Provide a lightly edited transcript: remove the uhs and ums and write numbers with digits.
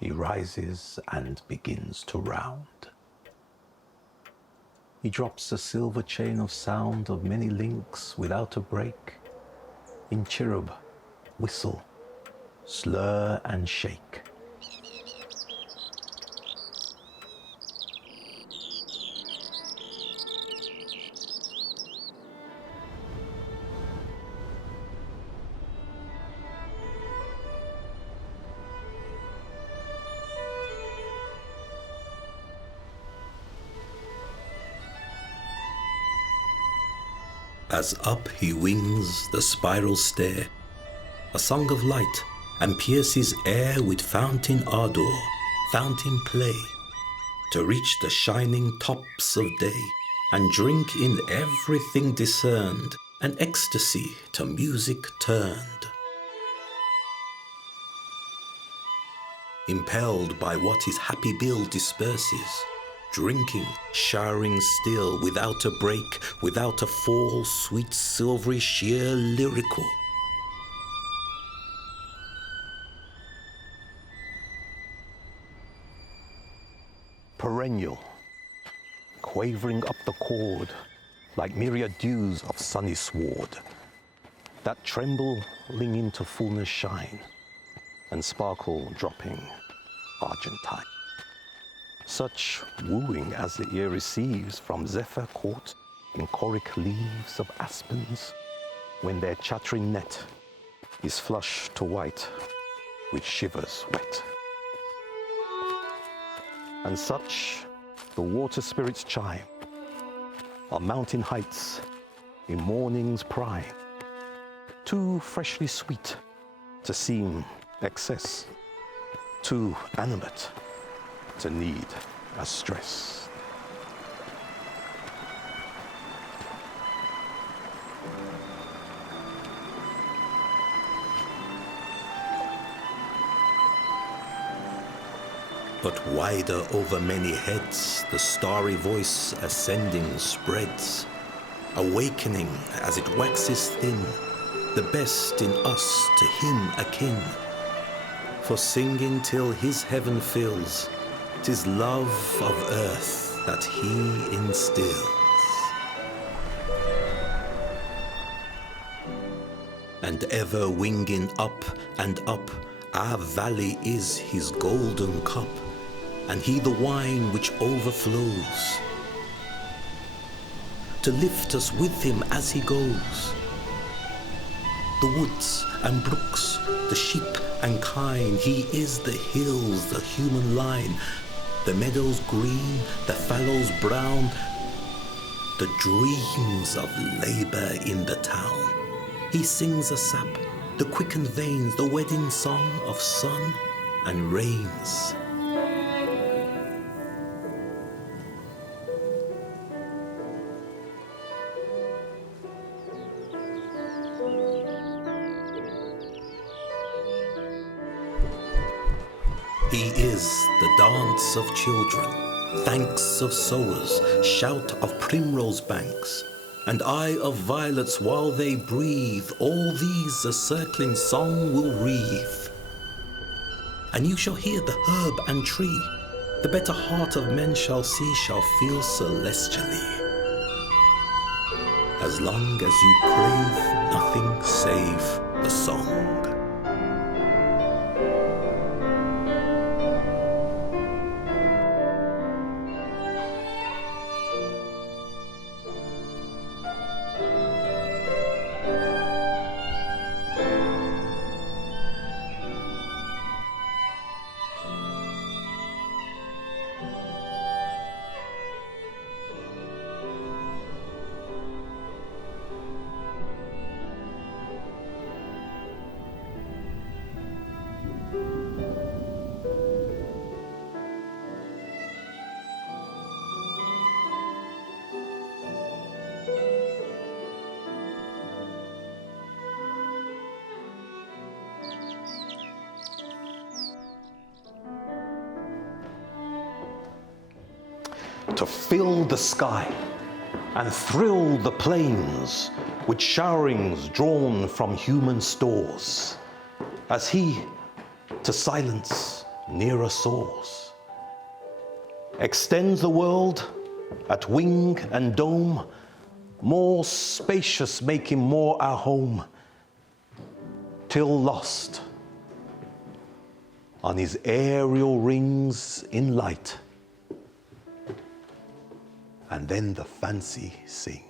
He rises and begins to round. He drops a silver chain of sound of many links without a break, in chirrub, whistle, slur and shake. As up he wings the spiral stair, a song of light, and pierces air with fountain ardor, fountain play, to reach the shining tops of day, and drink in everything discerned, an ecstasy to music turned. Impelled by what his happy bill disperses, drinking, showering still, without a break, without a fall, sweet, silvery, sheer, lyrical. Perennial, quavering up the chord, like myriad dews of sunny sward, that tremble into fullness shine, and sparkle dropping argentine. Such wooing as the ear receives from zephyr caught in choric leaves of aspens, when their chattering net is flushed to white with shivers wet. And such the water spirits chime on mountain heights in morning's prime, too freshly sweet to seem excess, too animate to need a stress. But wider over many heads the starry voice ascending spreads, awakening as it waxes thin, the best in us to him akin. For singing till his heaven fills, 'tis love of earth that he instills. And ever winging up and up, our valley is his golden cup, and he the wine which overflows, to lift us with him as he goes. The woods and brooks, the sheep and kine, he is the hills, the human line, the meadows green, the fallows brown, the dreams of labour in the town. He sings a sap, the quickened veins, the wedding song of sun and rains. He is the dance of children, thanks of sowers, shout of primrose banks, and eye of violets while they breathe. All these a circling song will wreathe. And you shall hear the herb and tree, the better heart of men shall see, shall feel celestially. As long as you crave nothing save the song. To fill the sky and thrill the plains with showerings drawn from human stores, as he, to silence nearer soars, extends the world at wing and dome, more spacious, making more our home, till lost on his aerial rings in light, and then the fancy sings.